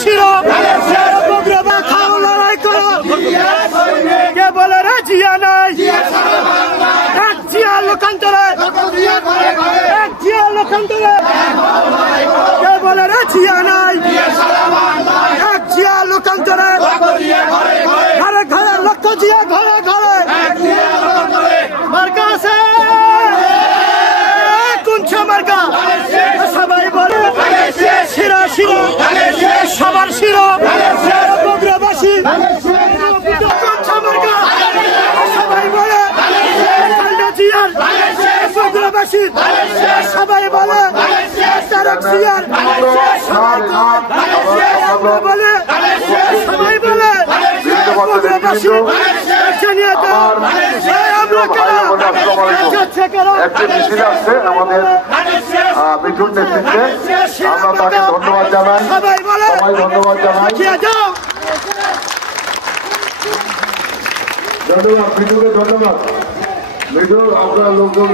শিরো বগুড়া খাও লড়াই করো কে বলে রে জিয়া নাই এক জিয়া লোকান্তরে এক জিয়া লোকান্তরে কে বলে রে জিয়া নাই এক জিয়া লোকান্তরে ঘরে ঘরে লক্ষ জিয়া ঘরে ঘরে মার্কা আছে কোনটা মার্কা সবাই বলে শিরা শিরা সবার শিরা বগুড়াবাসী কোনটা মার্কা সবাই বলে জিয়ার বগুড়াবাসী সবাই বলে তারেক জিয়ার বলে সবাই বলে বগুড়াবাসী জানিয়ে দাও আমরা একটি মিছিল আসছে আমাদের মিঠুন নেতৃত্বে আমরা তাকে ধন্যবাদ জানাই সবাই ধন্যবাদ জানাই ধন্যবাদ মিঠুনকে ধন্যবাদ মিঠুন আপনার লোকজন